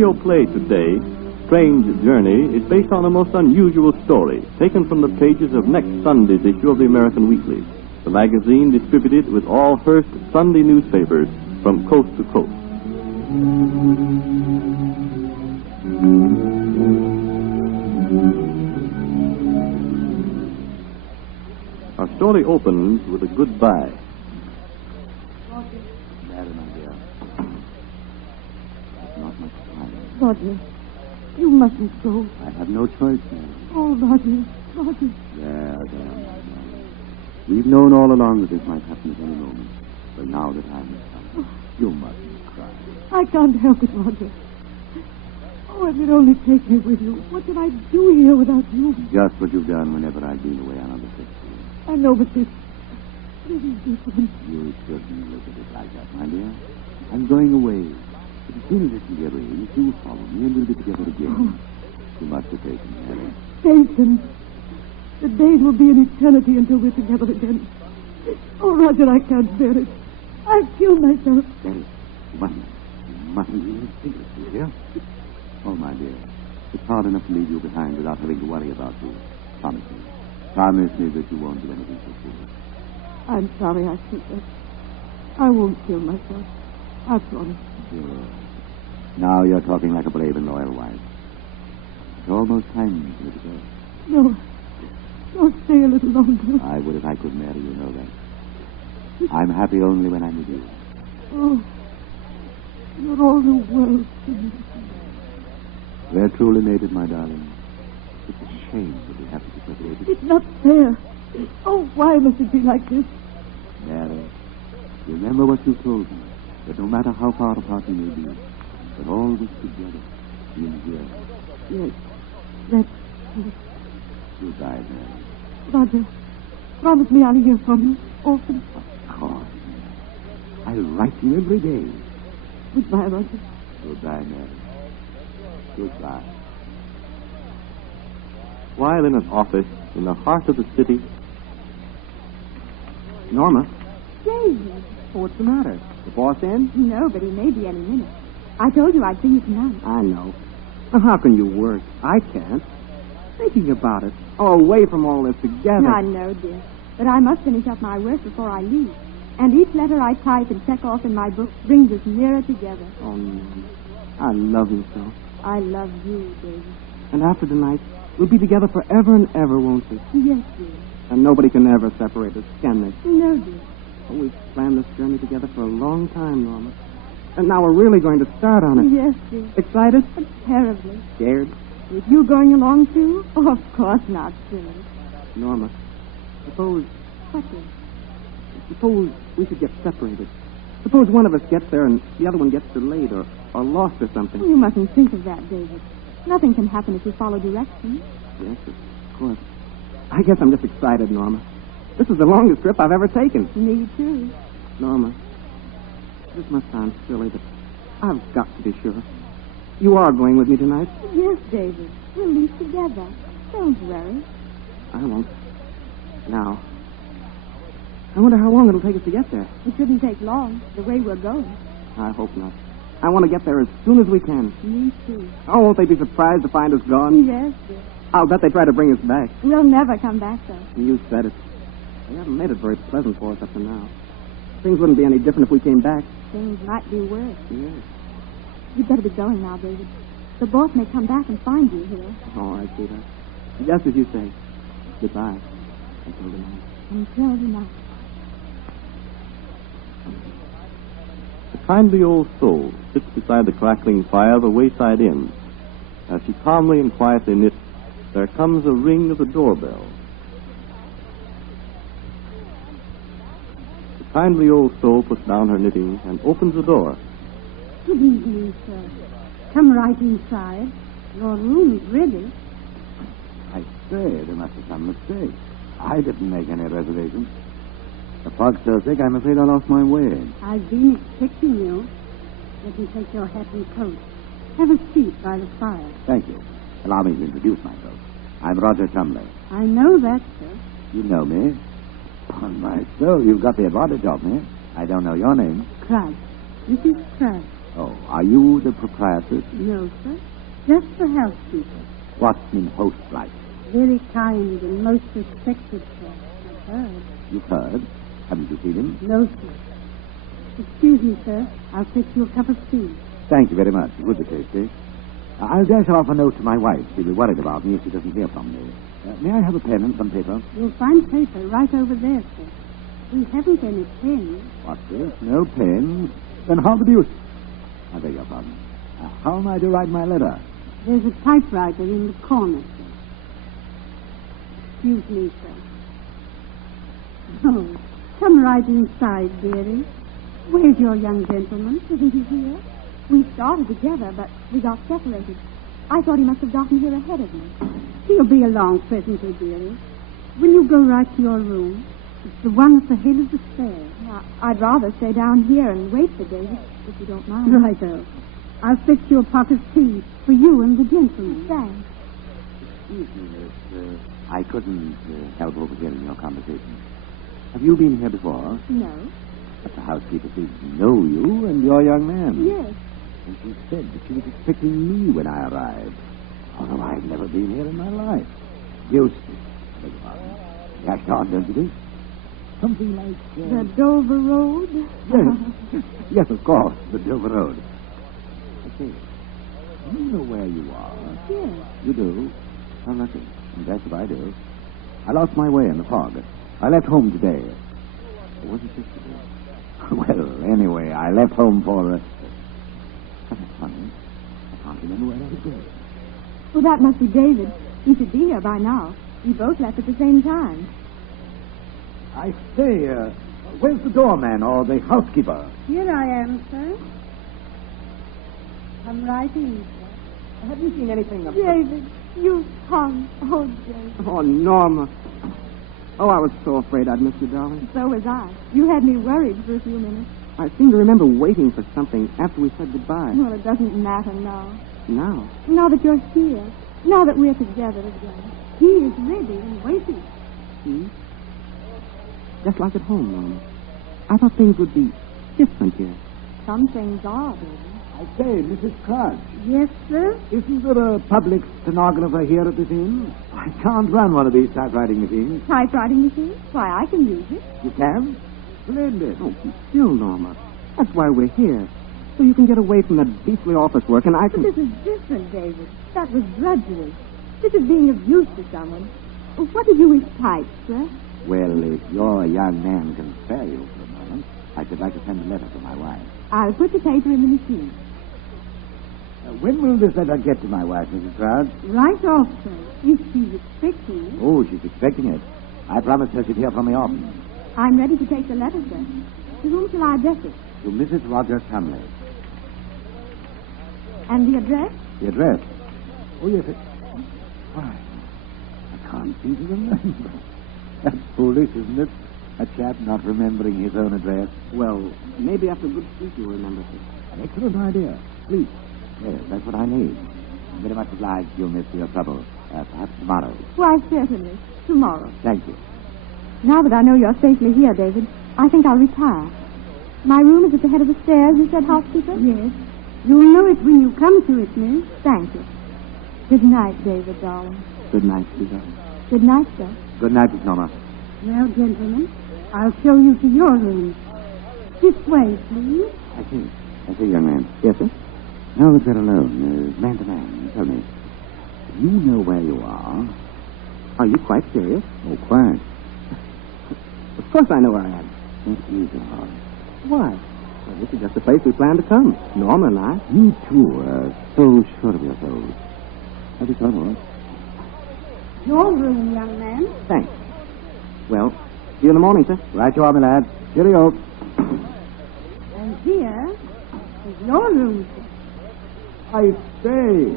radio play today, Strange Journey, is based on a most unusual story taken from the pages of next Sunday's issue of the American Weekly, the magazine distributed with all Hearst Sunday newspapers from coast to coast. Our story opens with a goodbye. Mary, my dear. It's not much time. Roger, you mustn't go. I have no choice, Mary. Oh, Roger, Roger. There. We've known all along that this might happen at any moment. But now the time has come. You mustn't cry. I can't help it, Roger. Oh, if you'd only take me with you. What could I do here without you? Just what you've done whenever I've been away on other trips. I know, but this is different. You shouldn't look at it like that, my dear. I'm going away. But as soon as it can be arranged, you'll follow me and we'll be together again. You must have taken Mary. Patience. The days will be an eternity until we're together again. Oh, Roger, I can't bear it. I've killed myself. Mary, you mustn't even think of it, dear. Oh, my dear, it's hard enough to leave you behind without having to worry about you. Promise me. Promise me that you won't do anything so foolish. I'm sorry I said that. I won't kill myself. I promise. Sure. Now you're talking like a brave and loyal wife. It's almost time for you to go. No. No, stay a little longer. I would if I could, Mary, you know that. I'm happy only when I'm with you. Oh, you're all the world to me. We're truly mated, my darling. It's a shame that we have to be separated. It's not fair. Oh, why must it be like this? Mary, remember what you told me, that no matter how far apart we may be, we're always together, in here. Yes, that's true. Goodbye, Mary. Roger, promise me I'll hear from you often. Of course. I'll write you every day. Goodbye, Roger. Goodbye, Mary. Goodbye. While in an office in the heart of the city... Norma, David. what's the matter? The boss in? No, but he may be any minute. I told you I'd see you tonight. I know. Well, how can you work? I can't. Thinking about it. Oh, away from all this together. I know, dear. But I must finish up my work before I leave. And each letter I type and check off in my book brings us nearer together. Oh, no. I love you so. I love you, David. And after tonight, we'll be together forever and ever, won't we? Yes, dear. And nobody can ever separate us, can they? No, dear. Oh, we've planned this journey together for a long time, Norma. And now we're really going to start on it. Yes, dear. Excited? Terribly. Scared? With you going along, too? Oh, of course not, silly. Norma, suppose What is? we should get separated. Suppose one of us gets there and the other one gets delayed or lost or something. You mustn't think of that, David. Nothing can happen if you follow directions. Yes, of course. I guess I'm just excited, Norma. This is the longest trip I've ever taken. Me, too. Norma, this must sound silly, but I've got to be sure. You are going with me tonight? Yes, David. We'll leave together. Don't worry. I won't. Now. I wonder how long it'll take us to get there. It shouldn't take long, the way we're going. I hope not. I want to get there as soon as we can. Me, too. Oh, won't they be surprised to find us gone? Yes, dear. I'll bet they try to bring us back. We'll never come back, though. You said it. They haven't made it very pleasant for us up to now. Things wouldn't be any different if we came back. Things might be worse. Yes. You'd better be going now, David. The boss may come back and find you here. All right, sweetheart. Just as you say. Goodbye. Until tonight. Until tonight. The kindly old soul sits beside the crackling fire of a wayside inn. As she calmly and quietly knits, there comes a ring of the doorbell. The kindly old soul puts down her knitting and opens the door. Good evening, sir. Come right inside. Your room is ready. I say, there must be some mistake. I didn't make any reservations. The fog's so thick, I'm afraid I lost my way. I've been expecting you. Let me take your hat and coat. Have a seat by the fire. Thank you. Allow me to introduce myself. I'm Roger Chumley. I know that, sir. You know me. On my soul, you've got the advantage of me. I don't know your name. Christ. Mrs. Christ. Oh, are you the proprietor? No, sir. Just the housekeeper. What's in host like? Very kind and most respected, sir. I've heard. You've heard? Haven't you seen him? No, sir. Excuse me, sir. I'll fix you a cup of tea. Thank you very much. It would be tasty. I'll dash off a note to my wife. She'll be worried about me if she doesn't hear from me. May I have a pen and some paper? You'll find paper right over there, sir. We haven't any pens. What's this? No pen? Then how the deuce? I beg your pardon. How am I to write my letter? There's a typewriter in the corner, sir. Excuse me, sir. Oh, come right inside, dearie. Where's your young gentleman? Isn't he here? We started together, but we got separated. I thought he must have gotten here ahead of me. He'll be along presently, dearie. Will you go right to your room? It's the one at the head of the stairs. I'd rather stay down here and wait for David, if you don't mind. Righto. I'll fix you a pot of tea for you and the gentleman. Thanks. Excuse me, miss. I couldn't help overhearing your conversation. Have you been here before? No. But the housekeeper seems to know you and your young man. Yes. And she said that she was expecting me when I arrived. Although I've never been here in my life. Houston. I beg your pardon. Ashton, don't you think? Something like... The Dover Road? Yes. Yes, of course. The Dover Road. I say, do you know where you are? Yes. You do? How lucky. And that's what I do. I lost my way in the fog. I left home today. Or was it yesterday? Well, anyway, I left home for... That's funny. I can't remember where I was going. Well, that must be David. He should be here by now. We both left at the same time. I say, where's the doorman or the housekeeper? Here I am, sir. Come right in, sir. Have you seen anything of... David, you've come. Oh, David. Oh, Norma. Oh, I was so afraid I'd miss you, darling. So was I. You had me worried for a few minutes. I seem to remember waiting for something after we said goodbye. Well, it doesn't matter now. Now? Now that you're here. Now that we're together again. He is ready and waiting. See? Just like at home, Norma. I thought things would be different here. Some things are, baby. I say, Mrs. Crudge. Yes, sir? Isn't there a public stenographer here at this inn? I can't run one of these typewriting machines. Typewriting machine? Why, I can use it. You can? Splendid. Oh, be still, Norma. That's why we're here. So you can get away from that beastly office work and I But can... this is different, David. That was drudgery. This is being of use to someone. What did you wish typed, sir? Well, if your young man can spare you for a moment, I should like to send a letter to my wife. I'll put the paper in the machine. When will this letter get to my wife, Mrs. Crowd? Right off, sir. If she's expecting it. Oh, she's expecting it. I promised her she'd hear from me often. I'm ready to take the letter, sir. To whom shall I address it? To Mrs. Roger Cumley. And the address? The address? Oh, yes, it... Why, I can't seem to remember. That's foolish, isn't it? A chap not remembering his own address. Well, maybe after a good sleep you'll remember it. An excellent idea. Sleep. Yes, that's what I need. I'm very much obliged to you, miss, for your trouble. Perhaps tomorrow. Why, certainly. Tomorrow. Thank you. Now that I know you're safely here, David, I think I'll retire. My room is at the head of the stairs, you said, housekeeper? Yes. You'll know it when you come to it, miss. Thank you. Good night, David, darling. Good night, sweetheart. Good night, sir. Good night, Miss Norma. Well, gentlemen, I'll show you to your room. This way, please. I see, young man. Yes, sir? Now that we're alone, man to man, tell me, do you know where you are? Are you quite serious? Oh, quite. Of course I know where I am. Yes, you are. Why? Well, this is just the place we plan to come. Norma and I. You, too, are so sure of yourselves. Have you thought of it? Your room, young man. Thanks. Well, see you in the morning, sir. Right you are, my lad. Cheerio. And here is your room, sir. I say,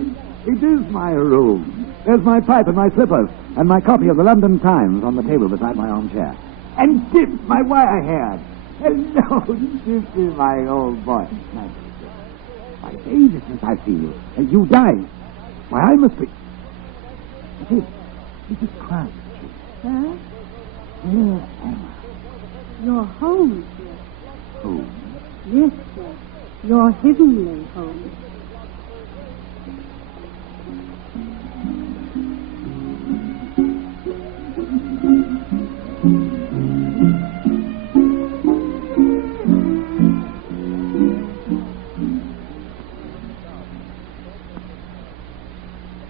it is my room. There's my pipe and my slippers, and my copy of the London Times on the table beside my armchair. And Tip, my wire haired. Hello, Tip is my old boy. Now, why, ages since I've seen you. You died. Why, I must be... Tip, this is Crouch. Sir, Where am I? you're home, sir. Home. Yes, sir. Your heavenly home.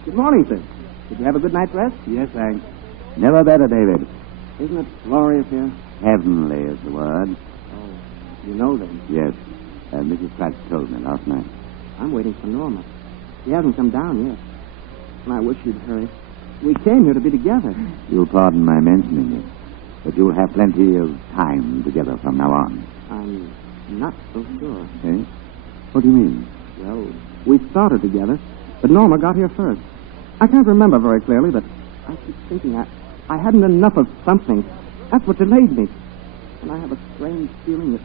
Good morning, sir. Did you have a good night's rest? Yes, thanks. Never better, David. Isn't it glorious here? Heavenly is the word. Oh, you know then. Yes. Mrs. Pratt told me last night. I'm waiting for Norma. She hasn't come down yet. And I wish you'd hurry. We came here to be together. You'll pardon my mentioning it, but you'll have plenty of time together from now on. I'm not so sure. Eh? What do you mean? Well, we started together, but Norma got here first. I can't remember very clearly, but I keep thinking I hadn't enough of something. That's what delayed me. And I have a strange feeling that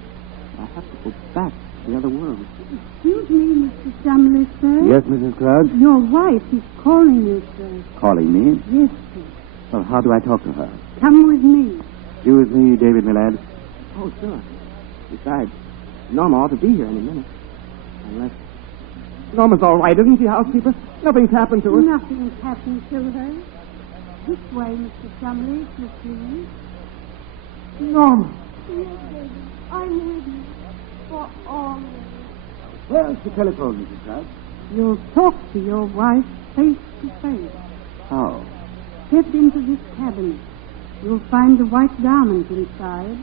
I have to go back to the other world. Excuse me, Mr. Sumley, sir. Yes, Mrs. Crudge? Your wife is calling you, sir. Calling me? Yes, sir. Well, how do I talk to her? Come with me. Excuse me, David, my lad. Oh, sure. Besides, Norma ought to be here any minute. Unless... Norma's all right, isn't she, housekeeper? Nothing's happened to her. Nothing's happened to her. This way, Mr. Sumley, if you please. Norma. Yes, David. I'm with you. For always. Where's the telephone, Mrs. Crudge? You'll talk to your wife face to face. How? Step into this cabinet. You'll find the white garment inside.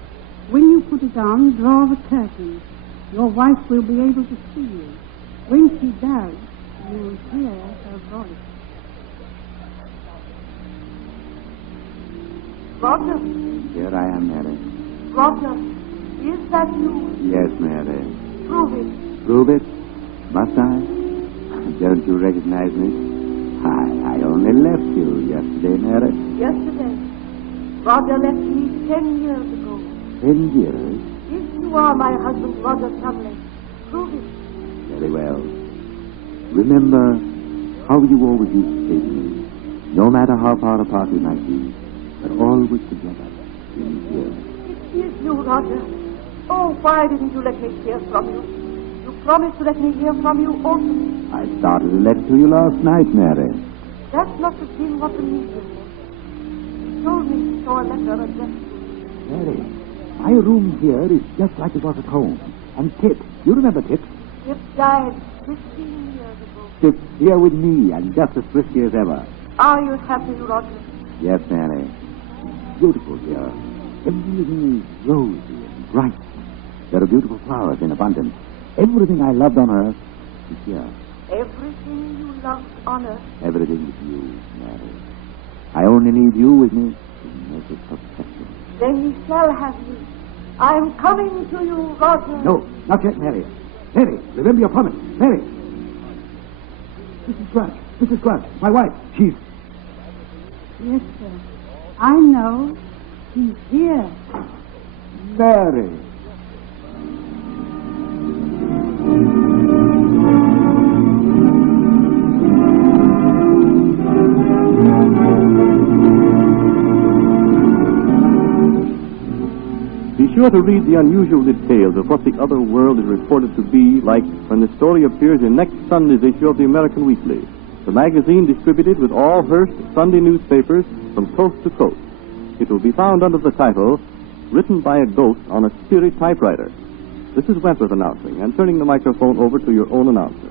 When you put it on, draw the curtain. Your wife will be able to see you. When she does, you'll hear her voice. Roger. Here I am, Mary. Roger. Is that you? Yes, Mary. Prove it. Prove it? Must I? Don't you recognize me? I only left you yesterday, Mary. Yesterday. Roger left me 10 years ago. 10 years? If you are my husband, Roger Sumley, prove it. Very well. Remember how you always used to say to me, no matter how far apart we might be, but always together in here. It is you, Roger. Oh, why didn't you let me hear from you? You promised to let me hear from you often. I started a letter to you last night, Mary. That must have been what the medium was. You told me you saw a letter addressed to me. Mary, my room here is just like it was at home. And Tip, you remember Tip? Tip died 15 years ago. Tip's here with me and just as frisky as ever. Are you happy, Roger? Yes, Mary. It's beautiful here. Everything is rosy and bright. There are beautiful flowers in abundance. Everything I loved on earth is here. Everything you loved on earth. Everything is you, Mary. I only need you with me to make it perfection. Then we shall have you. I'm coming to you, Roger. No, not yet, Mary. Mary, remember your promise. Mary. Mrs. Grant, my wife. She's... Yes, sir. I know. He's here. Mary. Be sure to read the unusual details of what the other world is reported to be like when the story appears in next Sunday's issue of the American Weekly, the magazine distributed with all Hearst Sunday newspapers from coast to coast. It will be found under the title, Written by a Ghost on a Spirit Typewriter. This is Wentworth announcing and turning the microphone over to your own announcer.